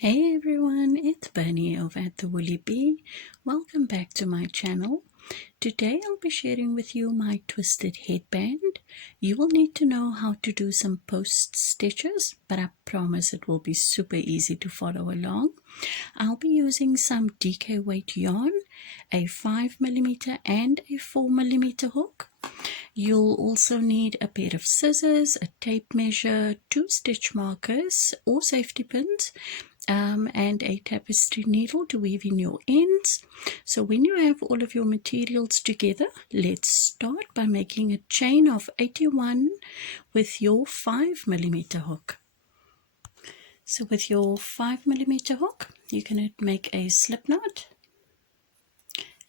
Hey everyone, it's Bunny over at the Woolly Bee. Welcome back to my channel. Today I'll be sharing with you my twisted headband. You will need to know how to do some post stitches, but I promise it will be super easy to follow along. I'll be using some DK weight yarn, a 5mm and a 4mm hook. You'll also need a pair of scissors, a tape measure, 2 stitch markers or safety pins, and a tapestry needle to weave in your ends. So when you have all of your materials together, let's start by making a chain of 81 with your 5mm hook. So with your 5mm hook, you're going to make a slip knot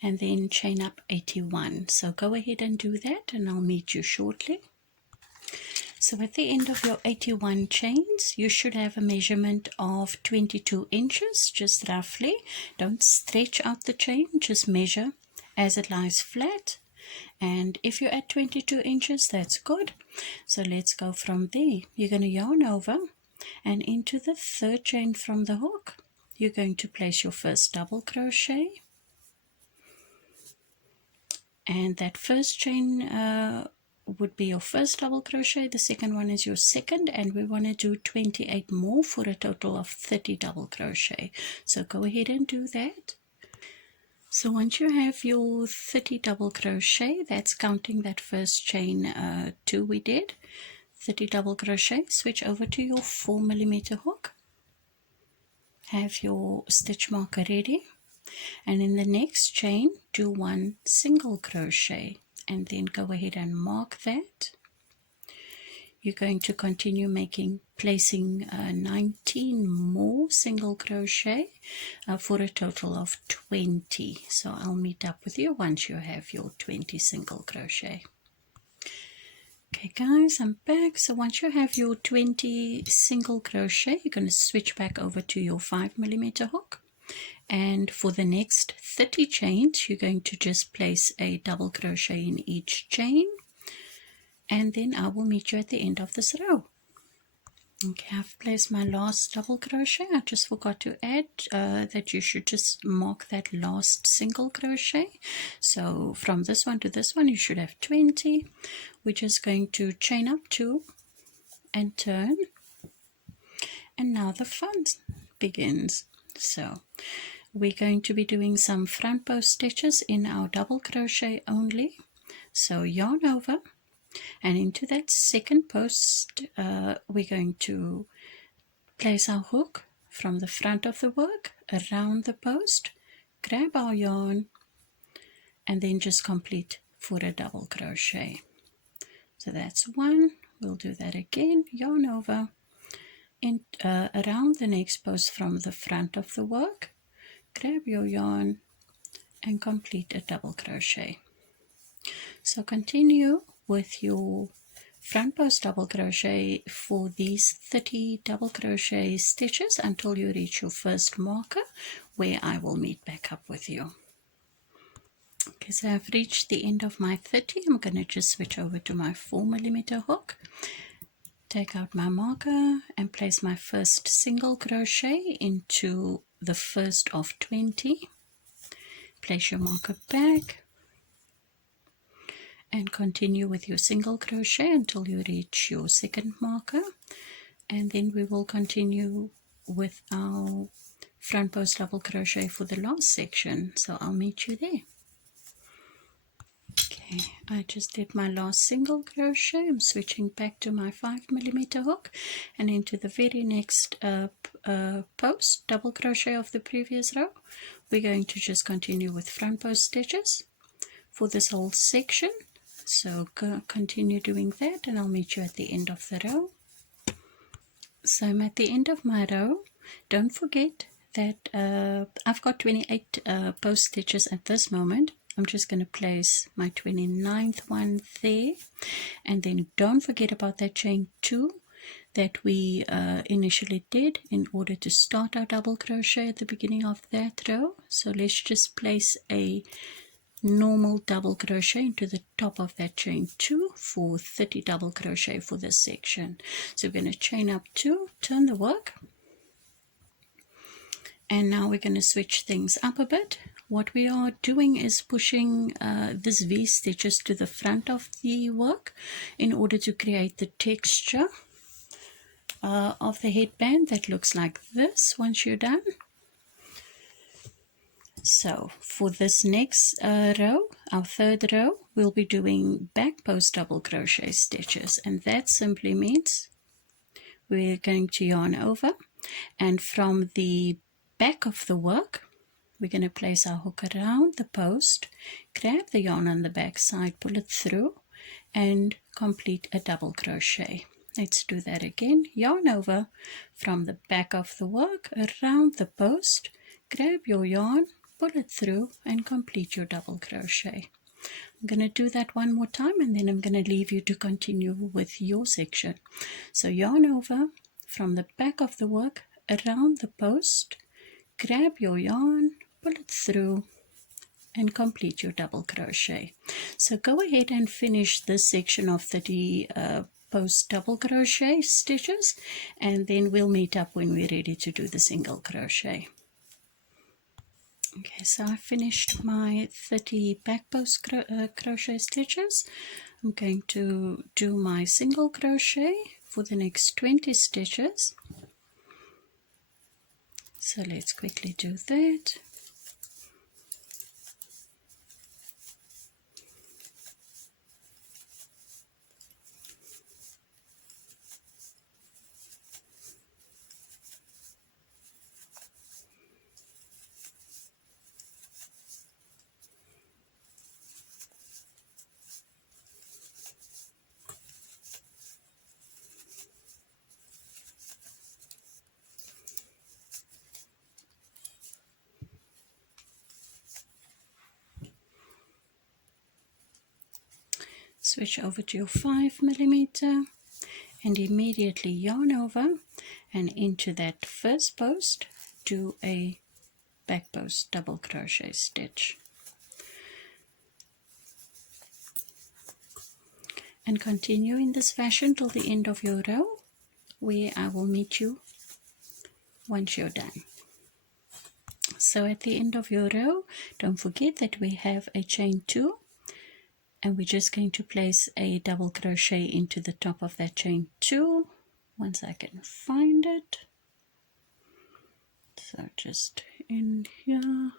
and then chain up 81. So go ahead and do that and I'll meet you shortly. So at the end of your 81 chains, you should have a measurement of 22 inches, just roughly. Don't stretch out the chain, just measure as it lies flat. And if you're at 22 inches, that's good. So let's go from there. You're going to yarn over and into the third chain from the hook. You're going to place your first double crochet. And that first chain would be your first double crochet, the second one is your second, and we want to do 28 more for a total of 30 double crochet. So go ahead and do that. So once you have your 30 double crochet, that's counting that first chain 2 we did, 30 double crochet, switch over to your 4mm hook, have your stitch marker ready, and in the next chain do 1 single crochet and then go ahead and mark that. You're going to continue placing 19 more single crochet for a total of 20. So I'll meet up with you once you have your 20 single crochet. Okay guys, I'm back. So once you have your 20 single crochet, you're going to switch back over to your 5mm hook. And for the next 30 chains, you're going to just place a double crochet in each chain, and then I will meet you at the end of this row. Okay, I've placed my last double crochet. I just forgot to add that you should just mark that last single crochet. So from this one to this one, you should have 20. We're just going to chain up 2 and turn, and now the fun begins. So we're going to be doing some front post stitches in our double crochet only. So yarn over and into that second post we're going to place our hook from the front of the work around the post, grab our yarn, and then just complete for a double crochet. So that's 1. We'll do that again, yarn over and around the next post from the front of the work, grab your yarn and complete a double crochet. So continue with your front post double crochet for these 30 double crochet stitches until you reach your first marker, where I will meet back up with you. Okay, so I've reached the end of my 30. I'm going to just switch over to my 4mm hook, take out my marker and place my first single crochet into the first of 20. Place your marker back and continue with your single crochet until you reach your second marker, and then we will continue with our front post double crochet for the last section. So I'll meet you there. Okay, I just did my last single crochet. I'm switching back to my 5mm hook and into the very next post double crochet of the previous row. We're going to just continue with front post stitches for this whole section. So continue doing that and I'll meet you at the end of the row. So I'm at the end of my row. Don't forget that I've got 28 post stitches at this moment. I'm just going to place my 29th one there, and then don't forget about that chain 2 that we initially did in order to start our double crochet at the beginning of that row. So let's just place a normal double crochet into the top of that chain 2 for 30 double crochet for this section. So we're going to chain up 2, turn the work, And now we're going to switch things up a bit. What we are doing is pushing this V stitches to the front of the work in order to create the texture of the headband that looks like this once you're done. So for this next row, our third row, we'll be doing back post double crochet stitches, and that simply means we're going to yarn over, and from the back of the work we're going to place our hook around the post, grab the yarn on the back side, pull it through and complete a double crochet. Let's do that again. Yarn over from the back of the work around the post, grab your yarn, pull it through and complete your double crochet. I'm going to do that one more time and then I'm going to leave you to continue with your section. So yarn over from the back of the work around the post, grab your yarn, pull it through and complete your double crochet. So go ahead and finish this section of the post double crochet stitches, and then we'll meet up when we're ready to do the single crochet. Okay, so I finished my 30 back post crochet stitches. I'm going to do my single crochet for the next 20 stitches. So let's quickly do that. Switch over to your 5mm and immediately yarn over and into that first post do a back post double crochet stitch and continue in this fashion till the end of your row, where I will meet you once you're done. So at the end of your row, don't forget that we have a chain 2 and we're just going to place a double crochet into the top of that chain 2 once I can find it. So just in here,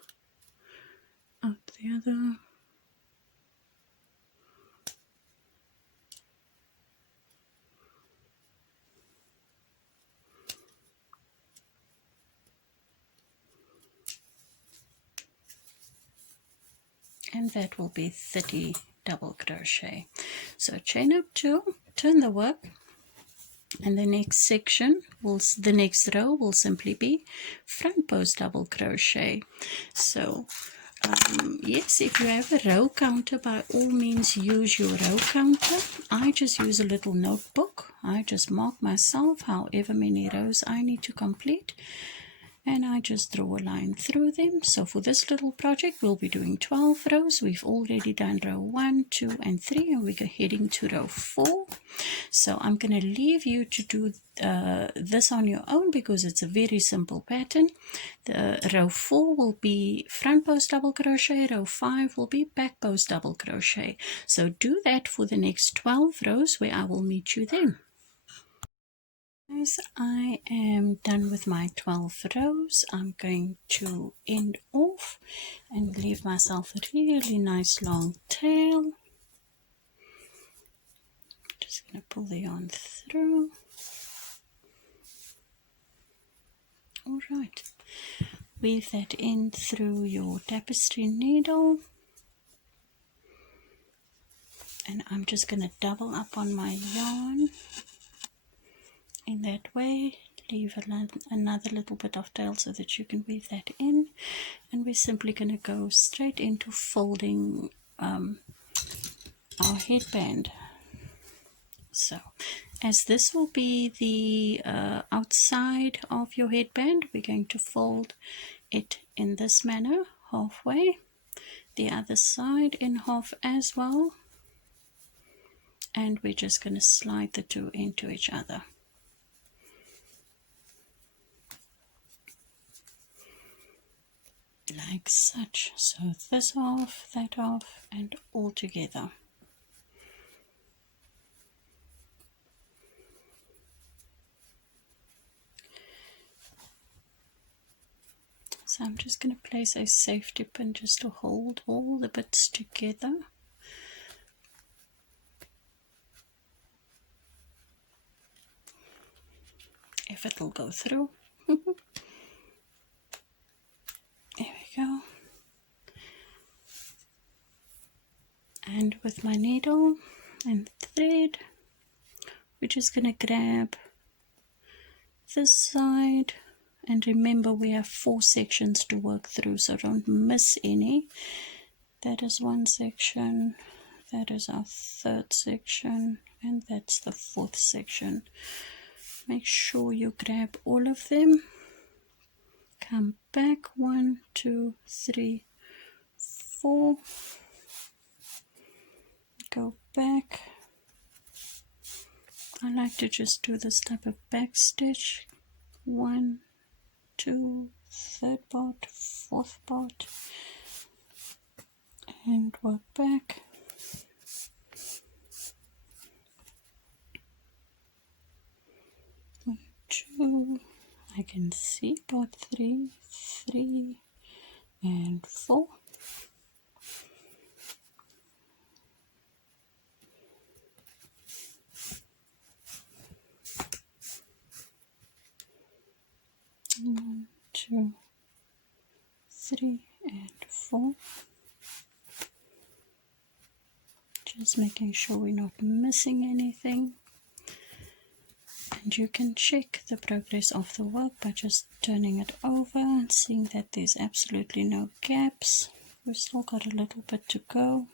out the other, and that will be 30 double crochet. So chain up 2, turn the work, and the next section the next row will simply be front post double crochet. So yes, if you have a row counter, by all means use your row counter. I just use a little notebook. I just mark myself however many rows I need to complete, and I just draw a line through them. So for this little project we'll be doing 12 rows. We've already done row 1, 2 and 3, and we're heading to row 4. So I'm going to leave you to do this on your own because it's a very simple pattern. The row 4 will be front post double crochet, row 5 will be back post double crochet. So do that for the next 12 rows, where I will meet you then. Guys, I am done with my 12 rows. I'm going to end off and leave myself a really nice long tail. Just going to pull the yarn through. Alright, weave that in through your tapestry needle, and I'm just going to double up on my yarn in that way. Leave another little bit of tail so that you can weave that in, and we're simply going to go straight into folding our headband. So as this will be the outside of your headband, we're going to fold it in this manner halfway, the other side in half as well, and we're just going to slide the two into each other. like such. So this half, that half, and all together. So I'm just going to place a safety pin just to hold all the bits together. If it'll go through. There we go. And with my needle and thread, we're just going to grab this side, and remember we have 4 sections to work through, so don't miss any. That is one section, that is our 3rd section, and that's the 4th section. Make sure you grab all of them. Come back, 1, 2, 3, 4. Go back. I like to just do this type of back stitch. 1, 2, 3rd part, 4th part, and work back. 1, 2. I can see part 3, 3, and 4. One, 2, 3, and 4. Just making sure we're not missing anything. And you can check the progress of the work by just turning it over and seeing that there's absolutely no gaps. We've still got a little bit to go.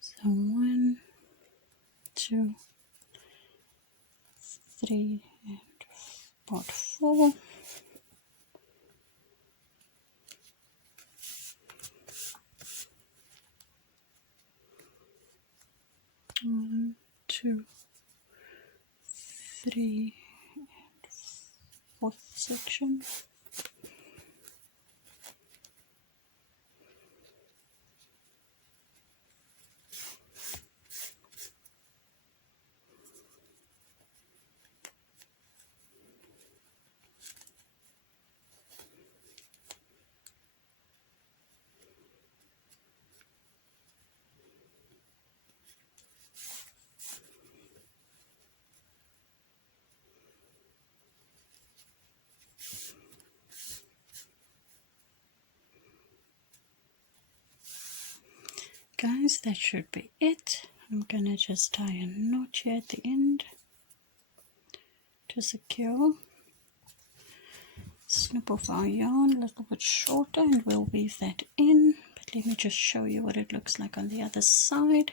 So 1, 2, 3, and part 4. One, 2, 3, and 4th section. Guys, that should be it. I'm gonna just tie a knot here at the end to secure. Snip off our yarn a little bit shorter and we'll weave that in. But let me just show you what it looks like on the other side.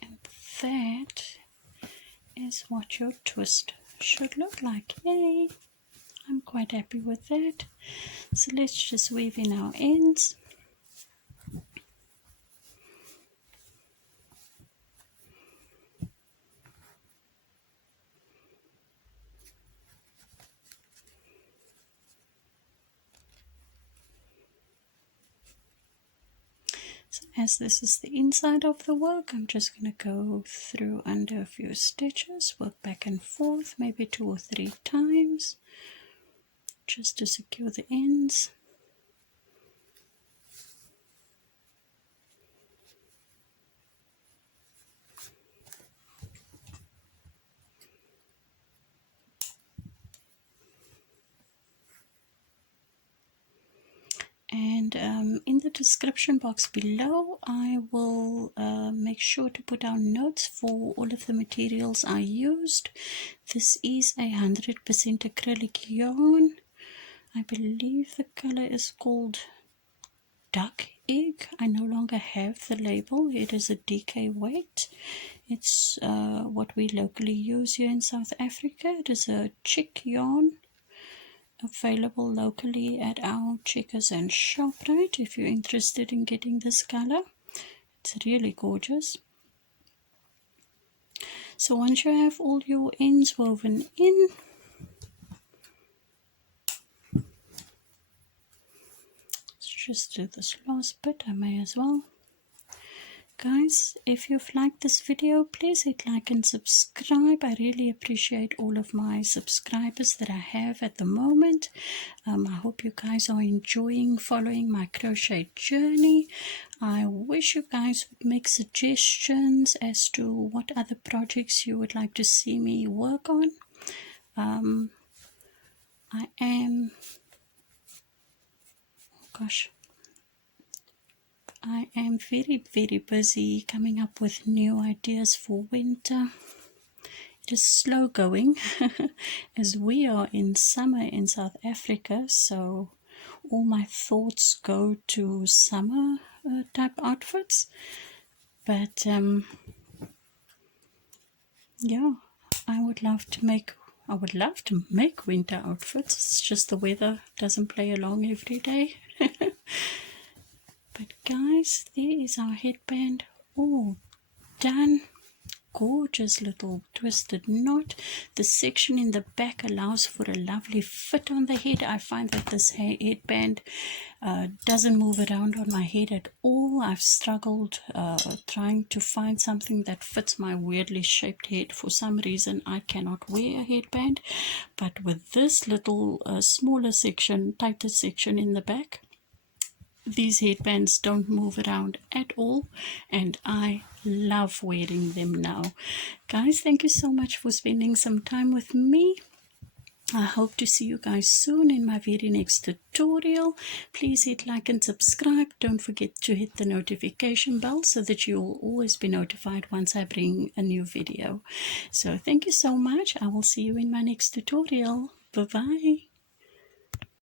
And that is what your twist should look like. Yay! I'm quite happy with that. So let's just weave in our ends. So as this is the inside of the work, I'm just going to go through under a few stitches, work back and forth, maybe 2 or 3 times, just to secure the ends. And in the description box below, I will make sure to put down notes for all of the materials I used. This is 100% acrylic yarn. I believe the color is called Duck Egg. I no longer have the label. It is a DK weight. It's what we locally use here in South Africa. It is a chick yarn, available locally at our Checkers and ShopRite if you're interested in getting this color. It's really gorgeous. So once you have all your ends woven in, let's just do this last bit. I may as well. Guys, if you've liked this video, please hit like and subscribe. I really appreciate all of my subscribers that I have at the moment. I hope you guys are enjoying following my crochet journey. I wish you guys would make suggestions as to what other projects you would like to see me work on. I am, I am very busy coming up with new ideas for winter. It is slow going as we are in summer in South Africa, so all my thoughts go to summer type outfits. But yeah, I would love to make winter outfits. It's just the weather doesn't play along every day. But guys, there is our headband all done. Gorgeous little twisted knot. The section in the back allows for a lovely fit on the head. I find that this headband doesn't move around on my head at all. I've struggled trying to find something that fits my weirdly shaped head. For some reason I cannot wear a headband, but with this little smaller section, tighter section in the back, these headbands don't move around at all, and I love wearing them now. Guys, thank you so much for spending some time with me. I hope to see you guys soon in my very next tutorial. Please hit like and subscribe. Don't forget to hit the notification bell so that you'll always be notified once I bring a new video. So thank you so much. I will see you in my next tutorial. Bye bye.